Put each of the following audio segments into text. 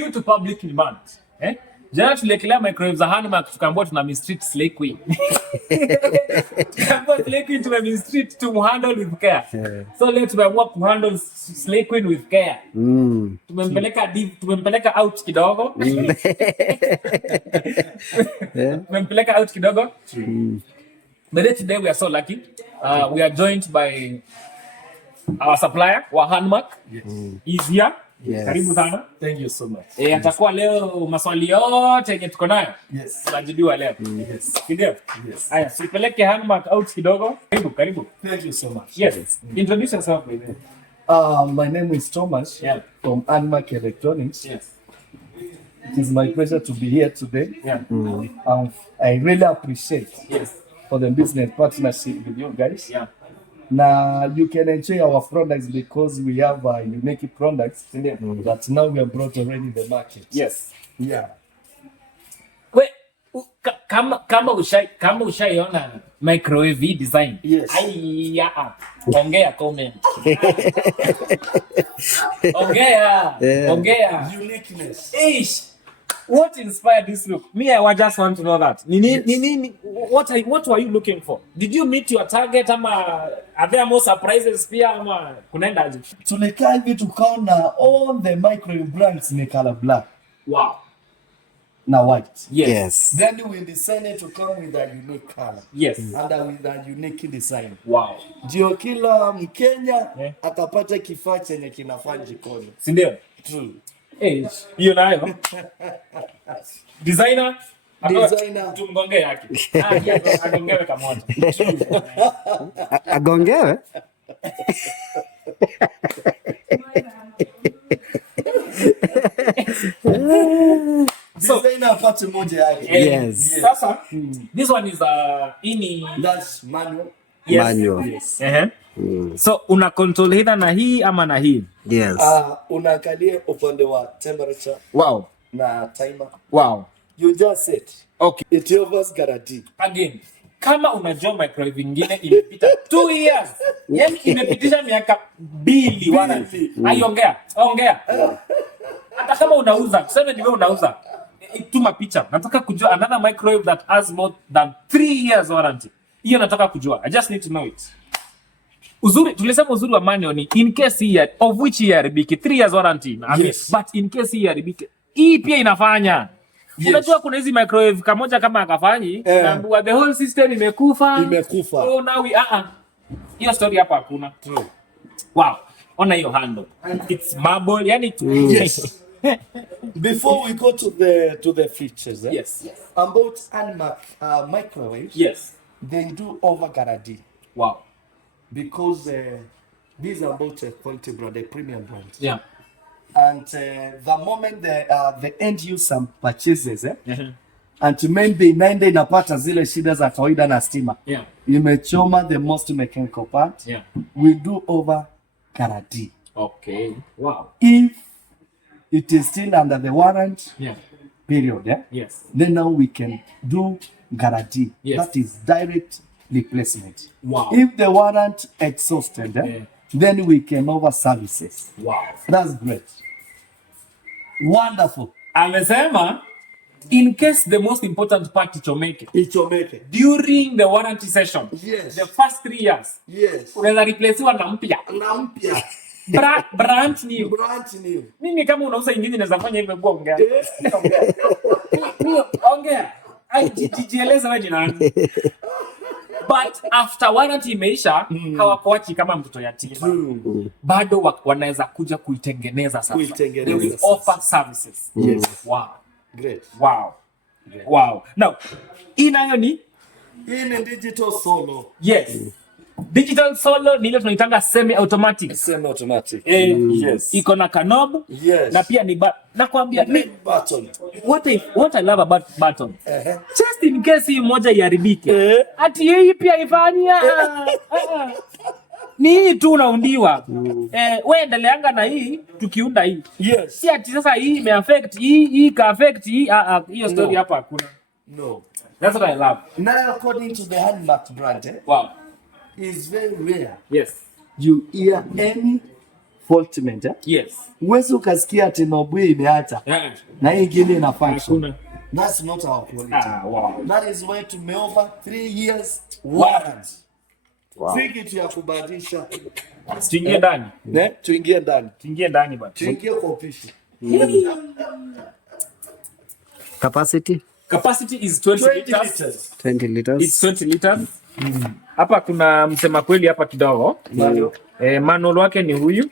Due to public demand, jana tulikelea microwave za Hanmac tukaambiwa tuna mistreat Slay Queen. Tukaambiwa Slay Queen tuna mistreat to handle with care. So leo tumeamua ku handle Slay Queen with care. Tumempeleka out kidogo. Tumempeleka out kidogo. But today we are so lucky. We are joined by our supplier wa Hanmac. He's here. Yes. Karibu sana. Thank you so much. Atakuwa leo maswali yote yenye tuko nayo. Yes. Tunajibiwa leo. Yes. Ndio? Yes. Haya, sipeleke Hanmac out kidogo. Karibu. Thank you so much. Yes. Introduce yourself please. My name is Thomas from Hanmac Electronics. Yes. It is my pleasure to be here today. Yeah. I really appreciate for the business partnership with you guys. Yeah. Now you can enjoy our products because we have unique products that now we have brought already in the market. Yes. Yeah. Kama ushaiona microwave design. Yes. Ongea comment. Ongea. Uniqueness. What inspired this look? I just want to know that. What were you looking for? Did you meet your target ama are there more surprises pia ama kunaenda aje? Tulikaa hivi tukaona all the microwave brands ni color black. Wow. Na white. Yes. Then we decided to come with a unique color. Yes. And with a unique design. Wow. Ndio kila Mkenya atapata kifaa chenye kinafanya jikoni. Si ndio? True. Hiyo nayo. Designer tumgonge yake. Agongewe kamoja. Agongewe? Designer apate moja yake. Yes. Sasa this one is that's manual. Yes. Manual. Yes. So una control either na hii ama na hii. Yes. Unaangalia upande wa temperature. Wow. Na timer. Wow. You just set. Okay. It offers guarantee. Again, kama unajua microwave ingine imepita 2 years. Yaani imepitisha miaka 2 warranty. Ongea. Hata kama unauza, tuseme ni wewe unauza. Tuma picha. Nataka kujua another microwave that has more than 3 years warranty. Hiyo nataka kujua. I just need to know it. Tulisema uzuri wa manual ni in case hii of which year haribiki 3 years warranty. Yes. But in case hii haribiki, hii pia inafanya. Yes. Unajua kuna hizi microwave kamoja kama akafanyi, naambiwa the whole system imekufa. Oh now we hiyo story hapa hakuna. True. Wow. Ona hiyo handle. It's marble, yani yes. Before we go to the features, yes. About Hanmac microwaves, yes, they do over guarantee. Wow. Because these are about a quality brand, a premium brand. Yeah. And the moment the end user purchases, and maybe 9 inapata zile shida za kawaida na stima. Yeah. Imechoma the most mechanical part. Yeah. We do over guarantee. Okay. Wow. If it is still under the warrant period, yes, then now we can do guarantee. Yes. That is direct replacement. Wow. If the warrant exhausted, then we can offer services. Wow. That's great. Wonderful. Amesema in case the most important part ichomeke during the warranty session, yes, the first 3 years, yes, unaweza replacewa na mpya. Brand new. Mimi kama unauza ingine naweza fanya hivyo kwa ongea. Ongea. Jieleza wewe jina nani? But after warranty imeisha, hawakuachi kama mtoto yatima. Bado wanaweza kuja kuitengeneza sasa. They will offer services. Yes. Wow. Great. Wow. Great. Wow. Now, inayo ni digital solo. Yes. Digital solo ni ile tunaitanga semi automatic. Yes. Iko na knob. Yes. Na pia ni nakwambia ni button. What I love about button. Just in case hii moja iharibike. Ati hii pia ifanya. Ni hii tu unaundiwa. Wewe endeleanga na hii tukiunda hii. Yes. Si ati sasa hii imeaffect hii ka affect hii hiyo story hapa hakuna. No. That's what I love. Now according to the Hanmac brand, wow, is very rare. Yes. You hear any faultment Yes. Uwezi ukasikia ati nobwe imeacha na hii ingine ina function. That's not our quality. Wow. That is why tumeover 3 years warranty. Wow. Si kitu ya kubadilisha. Tuingie ndani. Tuingie ndani. Tuingie ndani bwana. Tuingie kwa upishi. Capacity is 20 liters. 20 liters. It's 20 liters. Hapa kuna msema kweli hapa kidogo. Manual wake ni huyu.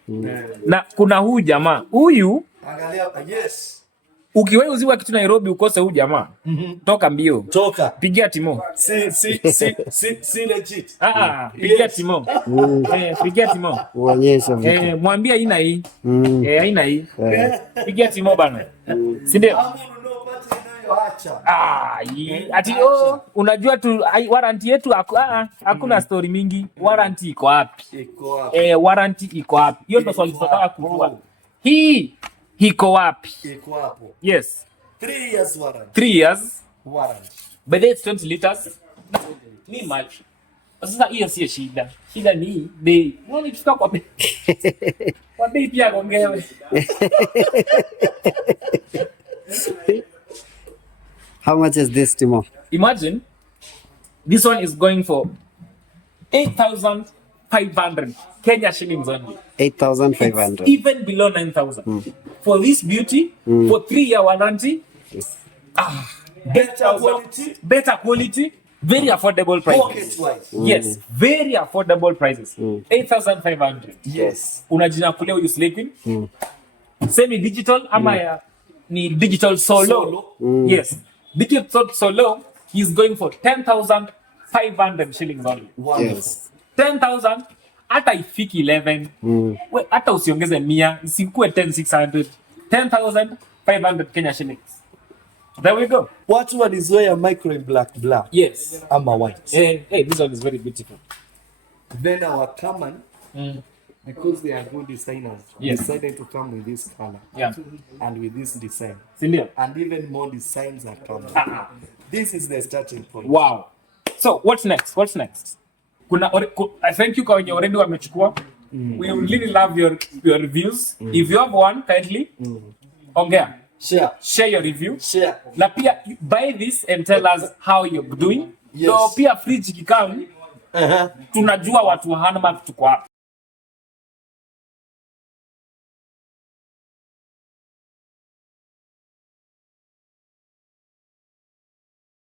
Na kuna huyu jamaa. Huyu angalia, yes. Ukiwahi uziwa kitu Nairobi ukose huyu jamaa. Toka mbio. Toka. Pigia Timo. Si legit. Pigia Timo. Pigia Timo. Uonyeshe vitu. Mwambie aina hii. Aina hii. Pigia Timo bana. Si ndio? Ati unajua tu warranty yetu hakuna story mingi. Warranty iko wapi? Warranty iko wapi? Hiyo ndio swali tunataka kujua. Hii iko wapi? Iko hapo. Yes. 3 years warranty. 3 years warranty. But it's 20 liters. Ni much. Sasa hiyo sio shida. Shida ni bei. Unaona ikifika kwa bei. Kwa bei pia ongewe. How much is this, Timo? Imagine this one is going for 8,500 Kenya shillings only. 8,500. Even below 9,000. For this beauty, for 3-year warranty. Yes. Better quality, very affordable prices. Pocket-wise. Yes, very affordable prices. 8,500. Yes. Unajinakulia huyu slay queen. Semi digital ama ni digital solo. Yes. Digital solo, he's going for 10,500 shillings only. Yes. 10,000 hata ifiki 11. Hata usiongeze 100, isikue 10,600. 10,500 Kenya shillings. There we go. Watu walizoea microwave black. Yes. Ama white. Hey, this one is very beautiful. Then our common, because they are good designers, decided to come with this color. Yeah. And with this design. Sindio? And even more designs are coming. This is the starting point. Wow. So what's next? I thank you kwa wenye already wamechukua. We really love your reviews. If you have one, kindly ongea. Share your review. Na pia buy this and tell us how you're doing. Yes. So pia fridge ikikam tunajua watu wa Hanmac tuko hapa.